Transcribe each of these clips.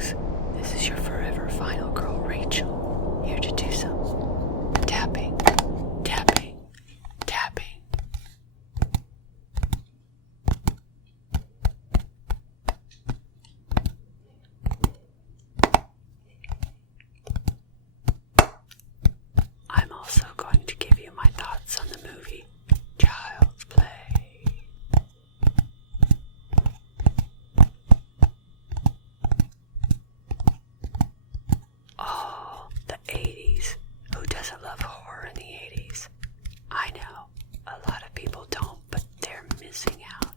relax. This is your forever final girl, Rachel, here to do some tapping, tapping, tapping. I'm also going to give you my thoughts on the movie Child's Play. Oh, the 80s. Who doesn't love horror in the 80s? I know, a lot of people don't, but they're missing out.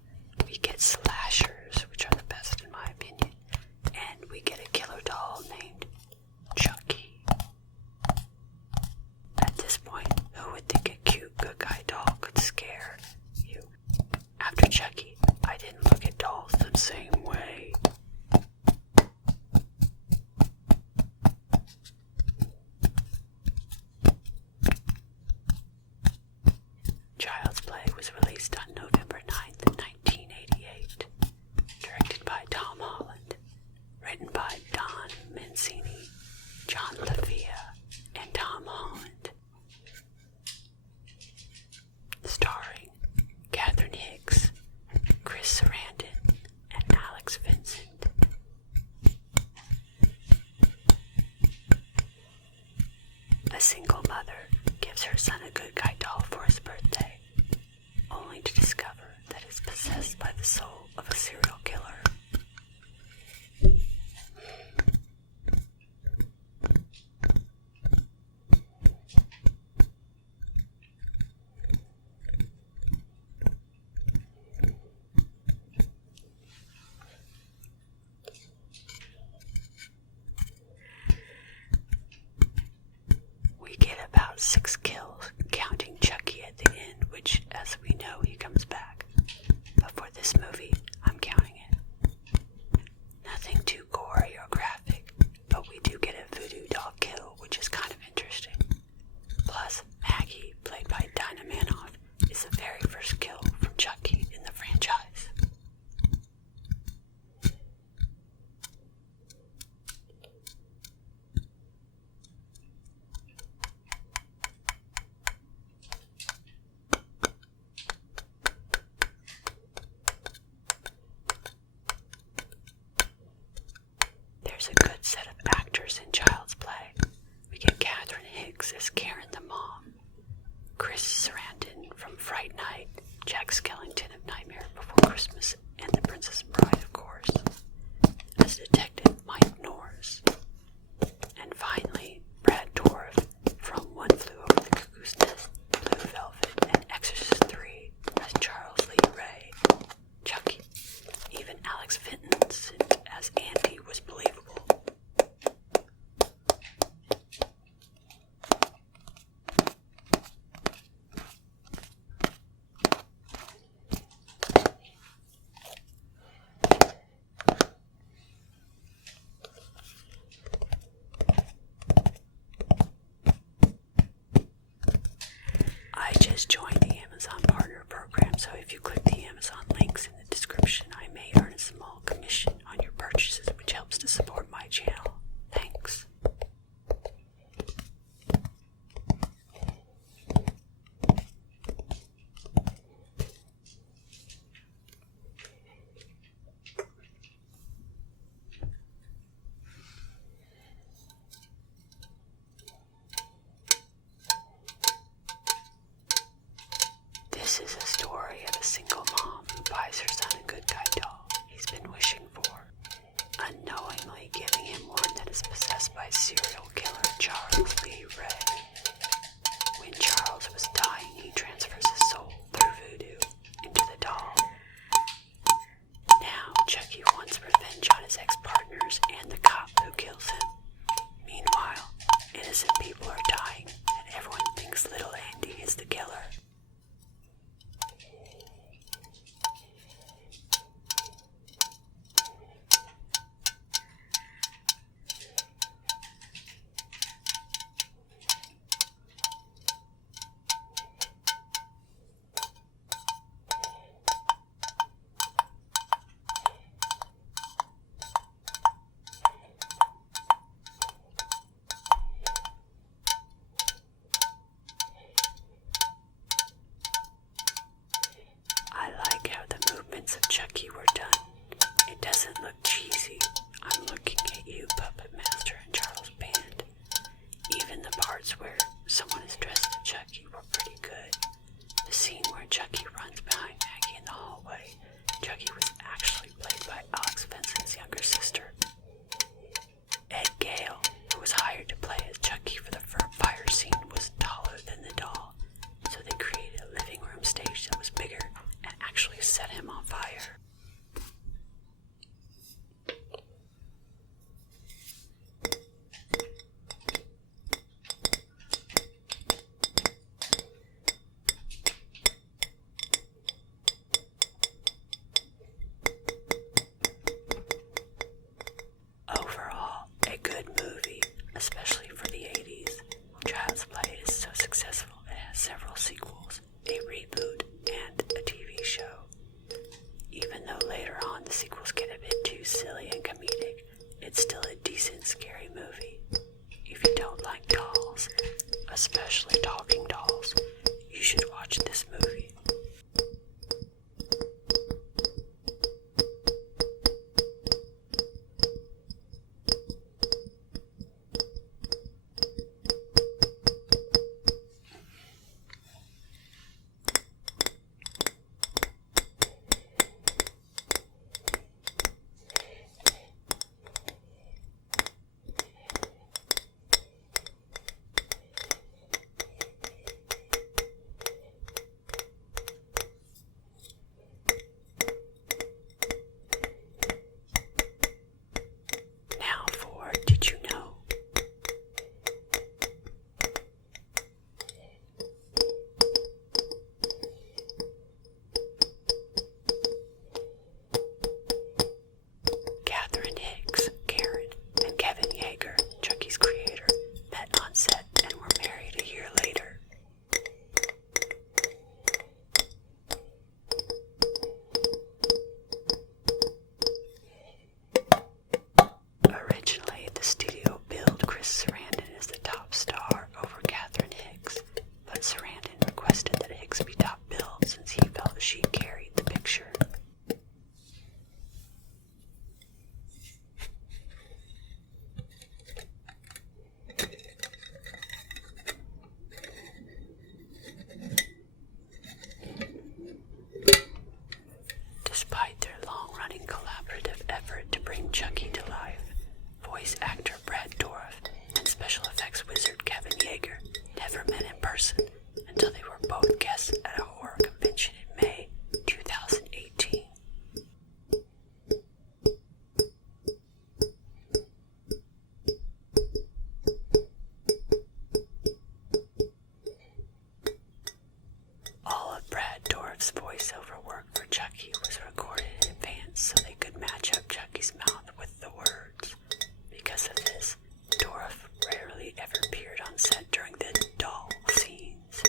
We get slashers, which are the best in my opinion, and we get a killer doll named Chucky. At this point, who would think a cute good guy doll could scare you? After Chucky, I didn't look at dolls the same way. Child's Play was released on November 9th, 1988, directed by Tom Holland, written by Don Mancini, John LaVia, and Tom Holland, starring Catherine Hicks, Chris Sarandon, and Alex Vincent. A single mother gives her son a good guy doll for his birthday, only to discover that it's possessed by the soul of a serial killer. We get about 6 kills, counting Chucky at the end, which, as we know, he comes back. But for this movie, I'm counting it. Nothing too gory or graphic, but we do get a voodoo doll kill, which is kind of interesting. Plus, Maggie, played by Dinah Manoff, is the very first kill from Chucky in the franchise. There's a good set of actors in Child's Play. We get Catherine Hicks as Karen the mom, Chris Sarandon from Fright Night, Jack Skellington of Nightmare Before Christmas, and The Princess Bride, of course, as Detective Mike Norris, and finally Brad Dourif from One Flew Over the Cuckoo's Nest, Blue Velvet, and Exorcist 3 as Charles Lee Ray, Chucky. Even Alex Vincent as Andy was believable. I just joined the Amazon Partner Program, so if you click the Amazon links in the description, I may earn a small commission on your purchases, which helps to support my channel. Thanks. This is a story of a single mom who buys her son a good guy doll he's been wishing for, unknowingly giving him one that is possessed by serial killer Charles Lee Ray. When Charles was dying, he transfers his soul through voodoo into the doll. Now, Chucky wants revenge on his ex-partners and the cop who kills him. Meanwhile, innocent people are dying, and everyone thinks little Andy is the killer. sequels get a bit too silly and comedic, it's still a decent scary movie. If you don't like dolls, especially talking dolls, you should watch this movie. Now for Did You Know? Catherine Hicks, Karen, and Kevin Yeager, Chucky's creator, met on set and were married a year later. Originally, the studio billed Chris Sarandon as the top star over Catherine Hicks, but Sarandon requested that Hicks be top billed since he felt she carried the picture. Despite their long-running collaborative effort to bring Chucky to life, voice actor Brad Dourif and special effects wizard Kevin Yeager never met in person until they were both guests at a horror convention in May 2018. All of Brad Dourif's voiceover work for Chucky was recorded in advance so they could match up Chucky's mouth with the words. Because of this, Dourif rarely ever appeared on set during the doll scenes.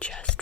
just